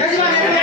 యజమాని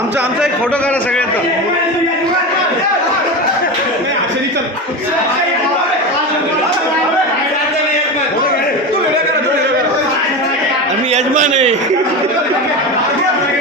आमचा आमचा एक फोटो काढा सगळ्यांचा. यजमान आहे.